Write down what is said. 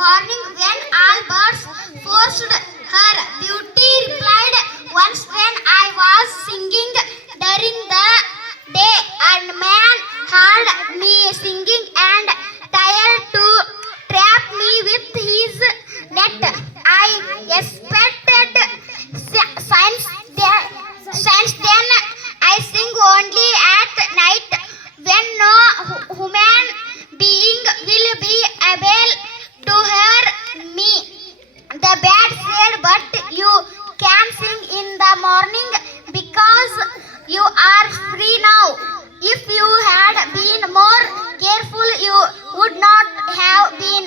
morning when all birds forced her. Beauty replied, once when I was singing during the day, and man heard me singing and tried to trap me with his net. I expected since then I sing only at night when no human being will be able to hear me. The bat said, but you can sing in the morning because you are free now. If you had been more careful, you would not have been